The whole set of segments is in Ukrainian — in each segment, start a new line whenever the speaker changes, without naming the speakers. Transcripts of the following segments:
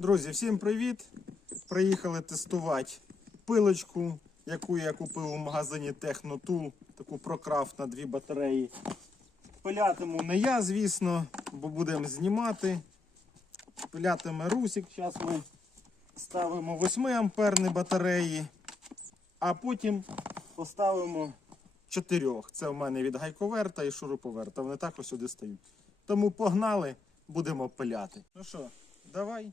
Друзі, всім привіт! Приїхали тестувати пилочку, яку я купив у магазині Технотул, таку прокрафт на дві батареї. Пилятиму не я, звісно, бо будемо знімати. Пилятиме Русік. Зараз ми ставимо 8 амперні батареї, а потім поставимо 4. Це в мене від гайковерта і шуруповерта. Вони також сюди стають. Тому погнали, будемо пиляти. Ну що, давай,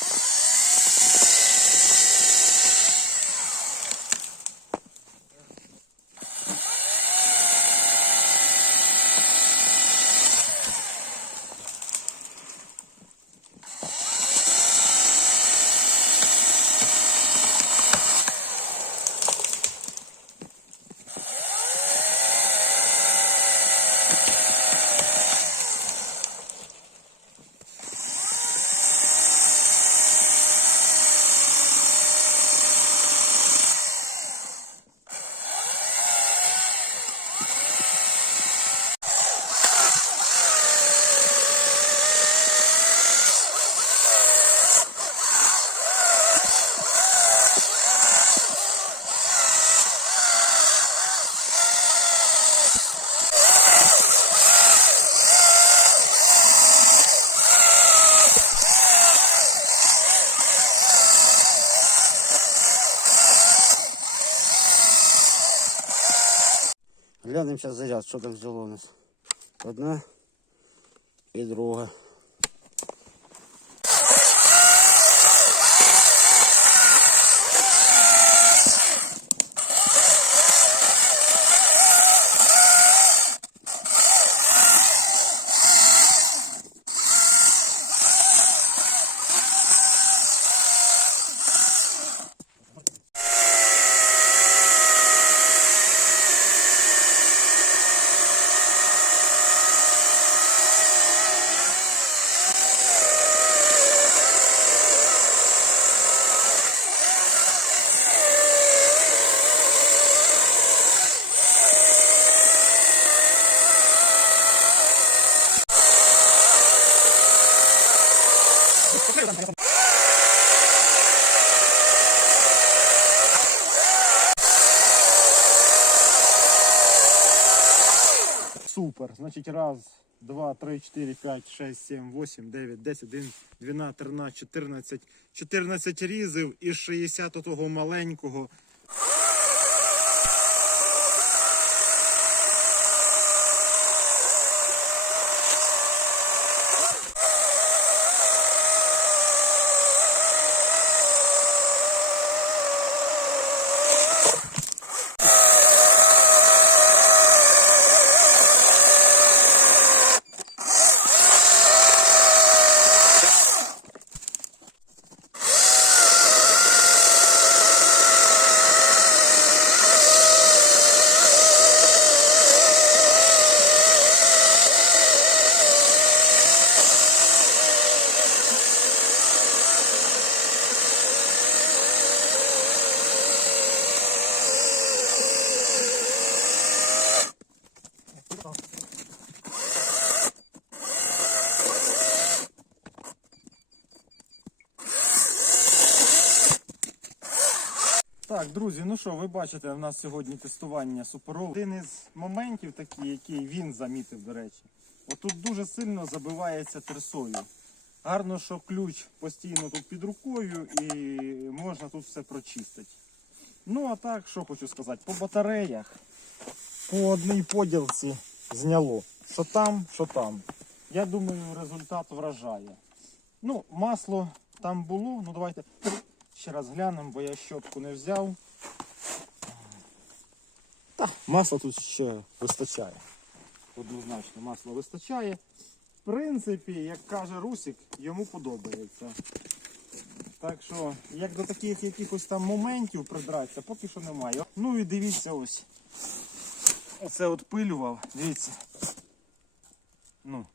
Глянемо зараз заряд, що там взяло у нас. Одна і друга.
Супер. Значить, раз, два, три, чотири, п'ять, шесть, сім, восім, дев'ять, десять, один, дванадцять, тринадцять, чотирнадцять. 14 різів із 60 того маленького. Так, друзі, ну що, ви бачите, в нас сьогодні тестування суперов. Один із моментів такий, який він замітив, до речі. Отут дуже сильно забивається терсою. Гарно, що ключ постійно тут під рукою і можна тут все прочистити. Ну а так, що хочу сказати, по батареях по одній поділці зняло. Що там, що там. Я думаю, результат вражає. Ну, масло там було, ну давайте ще раз глянемо, бо я щотку не взяв. Та, масла тут ще вистачає. Однозначно, масло вистачає. В принципі, як каже Русик, йому подобається. Так що, як до таких якихось там моментів придратися, поки що немає. Ну і дивіться ось. Оце от пилював, дивіться. Ну.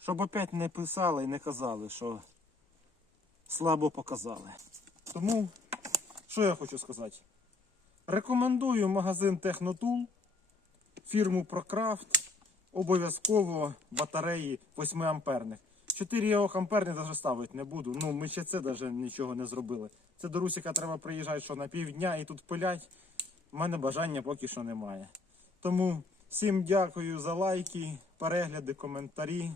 Щоб опять не писали і не казали, що слабо показали. Тому, що я хочу сказати? Рекомендую магазин Технотул, фірму ProCraft, обов'язково батареї 8 амперних. 4 амперних навіть ставити не буду. Ну, ми ще це навіть нічого не зробили. Це до Русіка треба приїжджати, що на півдня і тут пилять. У мене бажання поки що немає. Тому всім дякую за лайки, перегляди, коментарі.